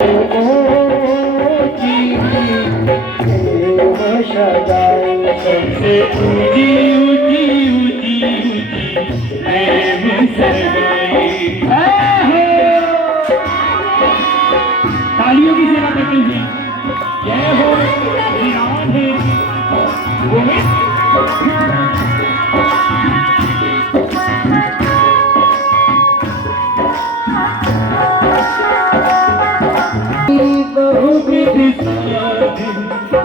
सबसे ऊंची ऊंची ऊंची ऊंची प्रेम सगाई। तालियों की सेवा करते हुए जय हो राधे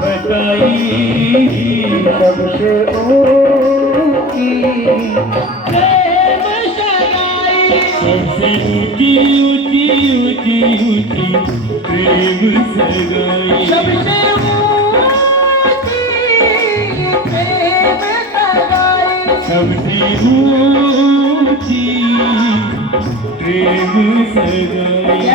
बताई सबसे ऊंची सबसे ऊंची ऊंची ऊंची ऊंची प्रेम सगाई। सबसे ऊंची प्रेम सगाई। सबसे ऊंची प्रेम सगाई।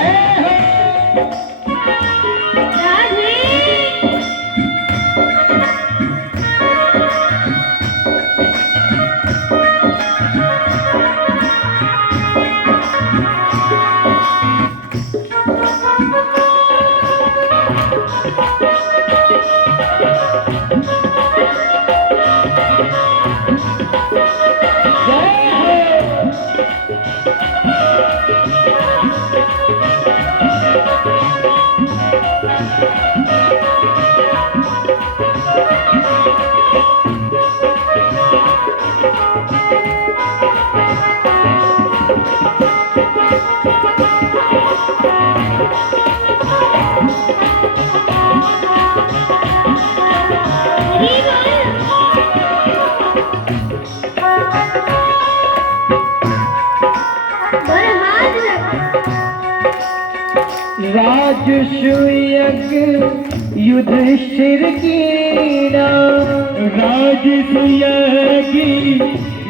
राजसूयक युधिष्ठिर की राजसूयक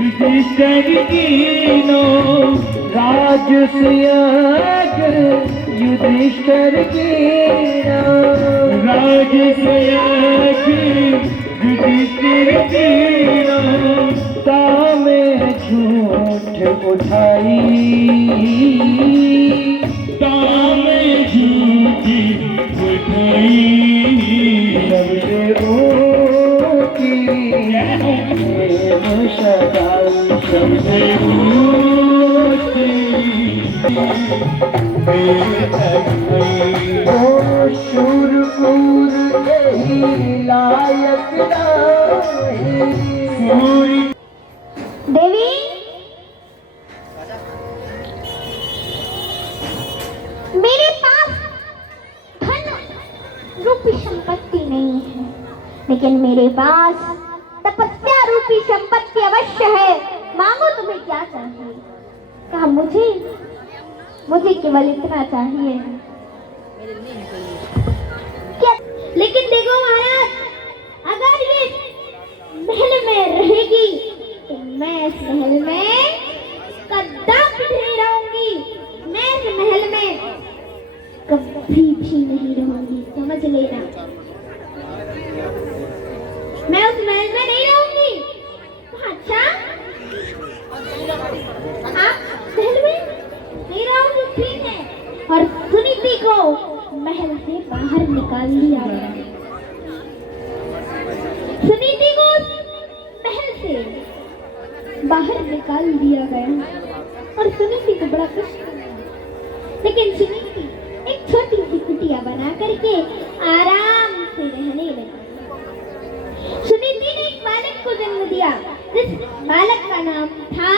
युधिष्ठिर की राजसूयक युधिष्ठिर की राजसूयक युधिष्ठिर की तामे झूठ उठाई तामे झूठी उठाई। सबसे ऊंची प्रेम सगाई। सबसे ऊंची ओ शूरपूर के लायक नहीं। देवी मेरे पास धन रूपी संपत्ति नहीं है, लेकिन मेरे पास तपस्या रूपी संपत्ति अवश्य है। मांगो तुम्हें क्या चाहिए? कहा मुझे केवल इतना चाहिए। क्या? लेकिन देखो महाराज, अगर ये महल में रहेगी तो मैं इस महल में कदापि नहीं रहूंगी। मैं इस महल में कभी भी नहीं रहूंगी, समझ लेना। मैं उस महल में नहीं रहूंगी। अच्छा, आप महल में नहीं रहूंगी, ठीक है। और सुनीति को महल से बाहर निकाल दिया गया। सुनीति को महल से बाहर निकाल दिया गया और सुनीति को बड़ा कष्ट हुआ। लेकिन सुनीति एक छोटी सी कुटिया बना करके आराम से रहने लगी। सुनीति ने एक बालक को जन्म दिया, जिस बालक का नाम था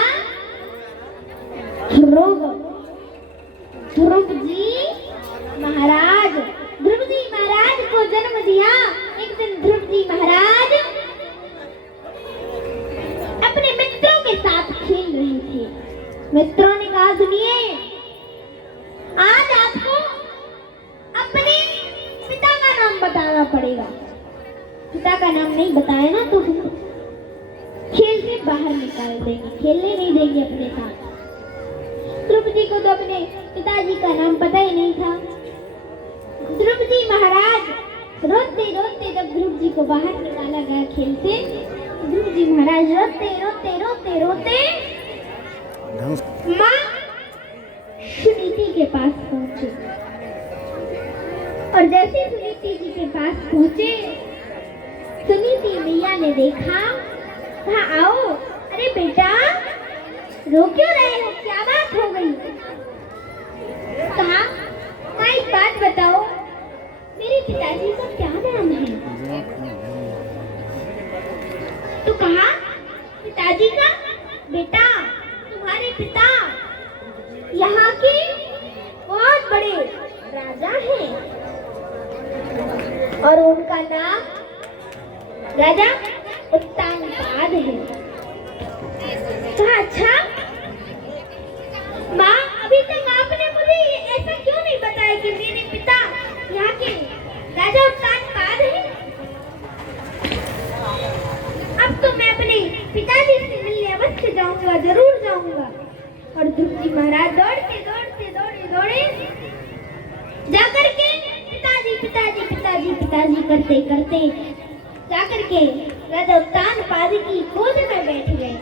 ध्रुव। ध्रुव जी महाराज को जन्म दिया। एक दिन ध्रुव जी महाराज अपने मित्रों के साथ खेल रहे थे। मित्रों ने कहा, सुनिए, आज आपको अपने पिता का नाम बताना पड़ेगा। पिता का नाम नहीं बताया ना तो खेल से बाहर निकाल देंगे, खेलने नहीं देंगे अपने साथ। ध्रुव जी को तो अपने पिताजी का नाम पता ही नहीं था। ध्रुव जी महाराज रोते रोते जब ध्रुव जी को बाहर निकाला गया खेल से, ध्रुव जी महाराज रोते रोते रोते रोते मां सुनीति के पास पहुंचे। और जैसे सुनीति जी के पास पहुंचे, सुनीति मैया ने देखा, कहा आओ। अरे बेटा रो क्यों रहे हो, क्या बात हो गई? कहा माँ एक बात बताओ, मेरे पिताजी का क्या नाम है? तो कहा पिताजी का, बेटा तुम्हारे पिता यहाँ के बहुत बड़े राजा हैं और उनका नाम राजा उत्तानपाद है। कहा अच्छा माँ, अभी तक आपने मुझे ऐसा क्यों नहीं बताया कि मेरे पिता यहाँ के राजा उत्तानपाद हैं? अब तो मैं अपने पिताजी से मिलने अवश्य जाऊंगा, जरूर जाऊंगा। और ध्रुव जी महाराज दौड़े जाकर के पिताजी पिताजी पिताजी पिताजी करते करते जाकर के राजा उत्तानपाद की गोद में बैठ गए।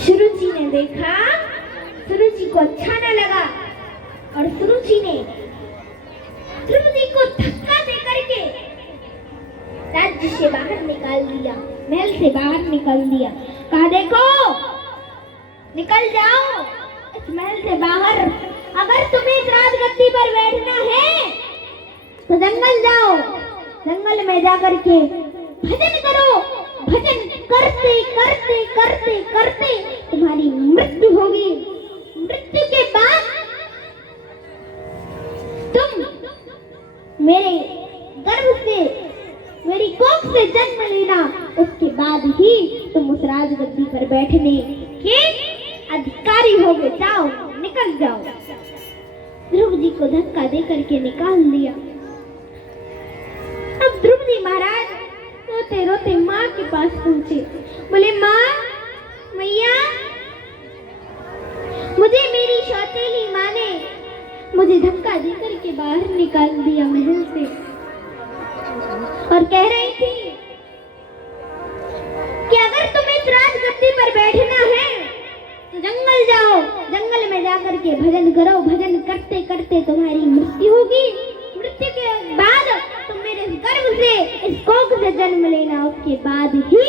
सुरुचि ने देखा, सुरुचि को अच्छा न लगा और सुरुचि ने ध्रुव जी को धक्का दे करके राज्य से बाहर निकाल दिया, महल से बाहर निकाल दिया। कहा देखो निकल जाओ इस महल से बाहर, अगर तुम्हें इस राजगद्दी पर बैठना है तो जंगल जाओ, जंगल में जाकर के भजन करो, भजन करते करते करते करते तुम्हारी मृत्यु होगी। मृत्यु के बाद तुम मेरे गर्भ से, मेरी कोख से जन्म लेना, उसके बाद ही तुम उस राजगद्दी पर बैठने के अधिकारी होगे। जाओ निकल जाओ। ध्रुव जी को धक्का दे करके निकाल दिया। अब ध्रुव जी महाराज रोते रोते माँ के पास पहुंचे, बोले माँ, मैया, मुझे मेरी सौतेली माँ ने मुझे धक्का दे करके बाहर निकाल दिया महल से, और कह रही थी कि अगर तुम्हें इस राजगद्दी पर बैठना है तो जंगल जाओ, जंगल में जाकर के भजन करो, भजन करते करते तुम्हारी मृत्यु होगी। मृत्यु के बाद तुम मेरे गर्भ से, इस कोख से जन्म लेना, उसके बाद ही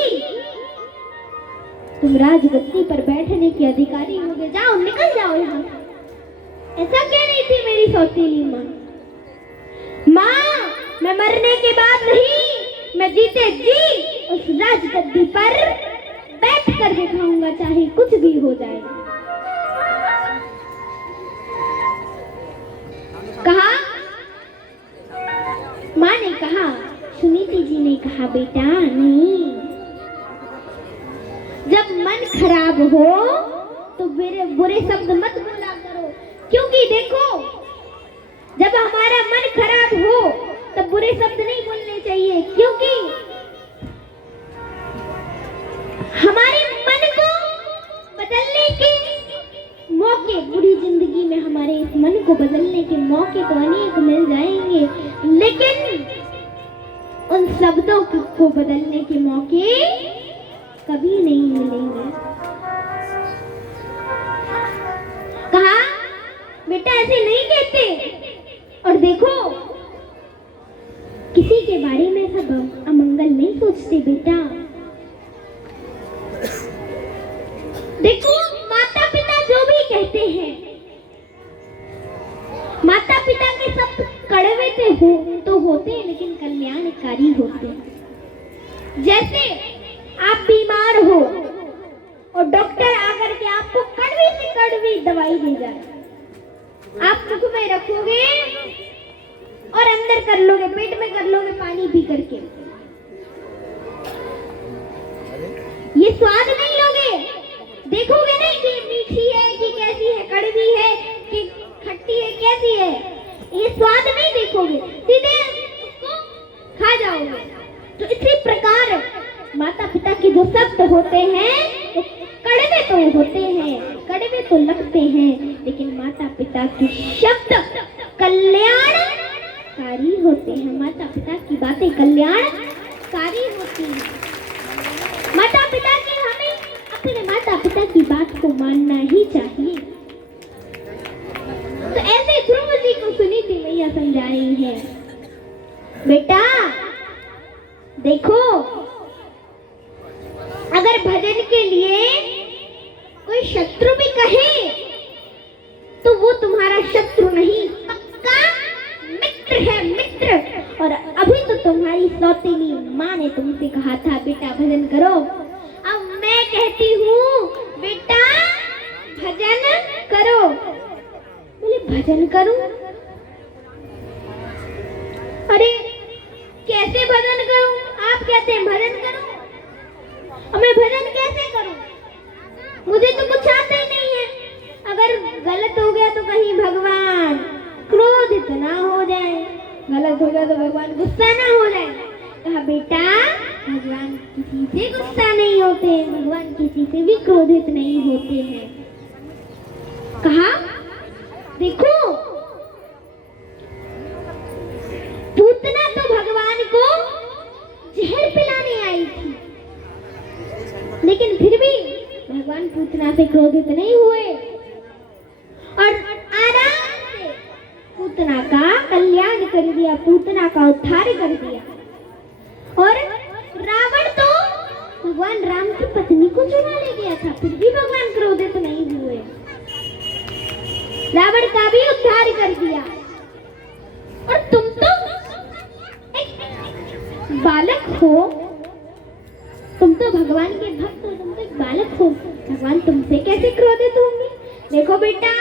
तुम राजगद्दी पर बैठने के अधिकारी होगे। जाओ निकल जाओ यहाँ। ऐसा कह रही थी मेरी सौतेली माँ। माँ, मैं मरने के बाद नहीं, मैं जीते जी उस राजगद्दी पर बैठ कर दिखाऊंगा, चाहे कुछ भी हो जाए। कहा माँ ने कहा, सुनीति जी ने कहा बेटा नहीं, जब मन खराब हो तो मेरे बुरे शब्द मत बोला करो, क्योंकि देखो जब हमारा मन खराब हो तब बुरे शब्द नहीं बोलने चाहिए, क्योंकि हमारे मन को बदलने के मौके, बुरी जिंदगी में हमारे इस मन को बदलने के मौके तो अनेक मिल जाएंगे, लेकिन उन शब्दों को बदलने के मौके कभी नहीं मिलेंगे। कहा बेटा ऐसे नहीं कहते, और देखो किसी के बारे में सब अमंगल नहीं सोचते बेटा। देखो माता पिता जो भी कहते हैं, माता पिता के सब कड़वे तो होते हैं लेकिन कल्याणकारी होते हैं। जैसे आप बीमार हो और डॉक्टर आकर के आपको कड़वी से कड़वी दवाई दे जाए, आप मुख में रखोगे और अंदर कर लोगे, पेट में कर लोगे पानी पी करके, ये स्वाद नहीं लोगे, देखोगे नहीं कि मीठी है कि कैसी है, कड़वी है कि खट्टी है, कैसी है, ये स्वाद नहीं देखोगे, सीधे उसको खा जाओगे। तो इसी प्रकार माता पिता के जो शब्द होते हैं वो कड़वे तो होते हैं, कड़वे तो लगते हैं, लेकिन माता पिता के शब्द कल्याणकारी होते हैं, माता पिता की बातें कल्याणकारी होती हैं। माता पिता की, हमें अपने माता पिता की बात को मानना ही चाहिए। तो ऐसे ध्रुव जी को सुनीति मैया बेटा देखो, अगर भजन के लिए कोई शत्रु भी कहे तो वो तुम्हारा शत्रु नहीं, पक्का मित्र है, मित्र। और अभी तो तुम्हारी सौतेली माँ ने तुमसे कहा था बेटा भजन करो, अब मैं कहती हूँ बेटा भजन करो। बोले भजन करूं? अरे कैसे भजन करूं? आप कहते हैं भजन करो, और मैं भजन कैसे करूं? मुझे तो कुछ आता ही नहीं है। अगर गलत हो गया तो कहीं भगवान क्रोधित ना हो जाए, गलत हो गया तो भगवान गुस्सा ना हो जाए। कहा बेटा भगवान किसी से गुस्सा नहीं होते, भगवान किसी से भी क्रोधित नहीं होते हैं। कहा देखो, पूतना तो भगवान को जहर पिलाने आई थी, लेकिन फिर भी भगवान पूतना से क्रोधित नहीं हुए और आराम से पूतना का कल्याण कर दिया, पूतना का उद्धार कर दिया। और रावण तो भगवान राम की पत्नी को चुरा ले गया था, फिर भी भगवान क्रोधित नहीं हुए, रावण का भी उद्धार कर दिया। और तुम तो एक बालक हो, तुम तो भगवान के भक्त हो, तुम तो एक बालक हो, भगवान तुमसे कैसे क्रोधित होंगे? देखो बेटा,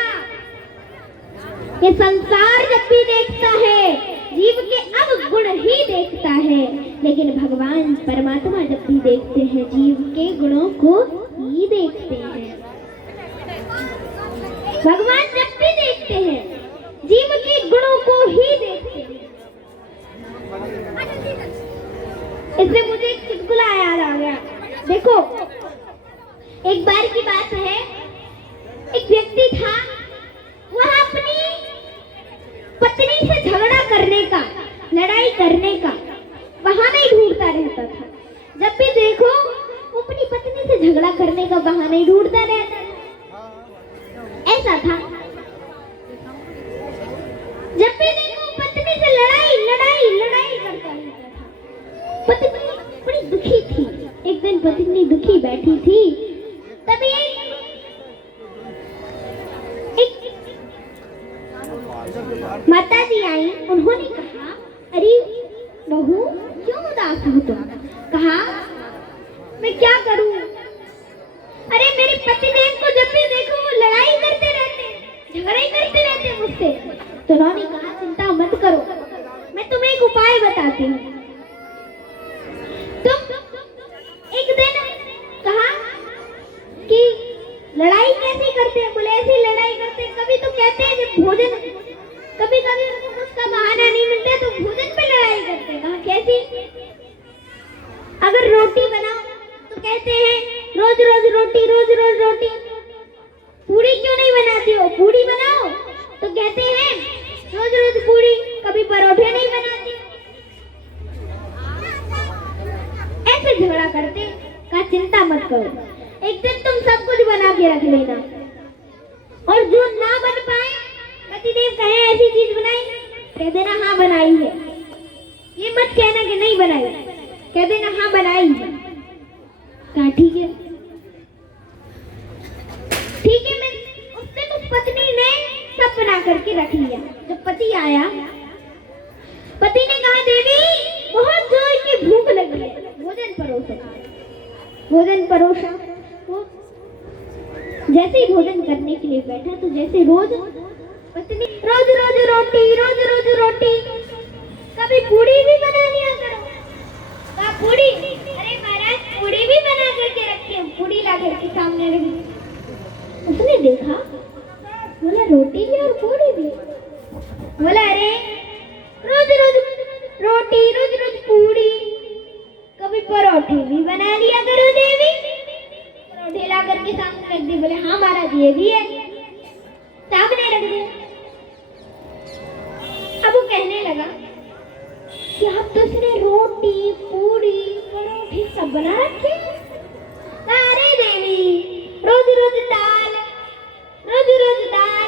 ये संसार जब भी देखता है जीव के अवगुण ही देखता है, लेकिन भगवान परमात्मा जब भी देखते हैं जीव के गुणों को ही देखते हैं। भगवान जब भी देखते हैं जीव के गुणों को ही देखते हैं। इससे मुझे एक चुटकुला याद आ गया। देखो, एक बार की बात है, एक व्यक्ति था, वह अपनी पत्नी से झगड़ा करने का, लड़ाई करने का बहाना ही ढूंढता रहता था। जब भी देखो वो अपनी पत्नी से झगड़ा करने का बहाना ही ढूंढता रहता था। ऐसा था, जब भी देखो पत्नी से लड़ाई लड़ाई लड़ाई करता रहता था। पत्नी बड़ी दुखी थी। एक दिन पत्नी दुखी बैठी थी, तभी एक माता जी आई, उन्होंने कहा अरे बहू क्यों उदास हो तुम? कहा मैं क्या करूं? अरे मेरे पतिदेव को जब भी देखो वो लड़ाई करते रहते, झगड़े करते रहते मुझसे। तो उन्होंने कहा चिंता मत करो, मैं तुम्हें एक उपाय बताती हूँ। तुम एक दिन कहा कि लड़ाई कैसे करते हैं? बोले ऐसी लड़ाई करते हैं, कभी तो कहते हैं जब भोजन, कभी कभी उनको उसका बहाना नहीं मिलता तो भोजन पे लड़ाई करते हैं। कहा कैसी? अगर रोटी बनाओ तो कहते हैं रोज रोज रोटी, रोज रोज रोटी। पूरी क्यों नहीं बनाती हो? पूरी बनाओ तो कहते हैं रोज रोज पूरी, कभी परोठे नहीं बनाती। ऐसे झगड़ा करते। कहा चिंता मत करो, एक दिन तुम सब कुछ बना के रख लेना, और जो ना बन पाए, पतिदेव कहे ऐसी चीज बनाई, कह देना हाँ बनाई है। ये मत कहना कि नहीं बनाई, कह देना हाँ बनाई है। कहा ठीक है, ठीक है। मैं उस दिन उस पत्नी ने सब बना करके रख लिया। जब पति आया, पति ने कहा देवी बहुत जोर की भूख लगी है, भोजन परोसा। भोजन परोसा, वो जैसे ही भोजन करने के लिए बैठा तो जैसे रोज पत्नी रोज रोज रोटी, रोज रोज रोटी, कभी पूड़ी भी बना लिया करो। कहा पूड़ी? अरे महाराज पूड़ी भी बना करके रखी है, पूड़ी ला करके सामने रखी। उसने देखा, बोला रोटी भी और पूड़ी भी। बोला अरे रोज रोज रोटी, रोज रोज पूड़ी, कभी परोठे भी बना लिया करो देवी। परोठे ला करके सामने रख दी। बोले हाँ महाराज ये भी है, सामने रख दिया। अब वो कहने लगा कि अब तो उसने रोटी, पूड़ी, परोठे सब बना रखे। अरे देवी रोज रोज दाल, रोज रोज दाल,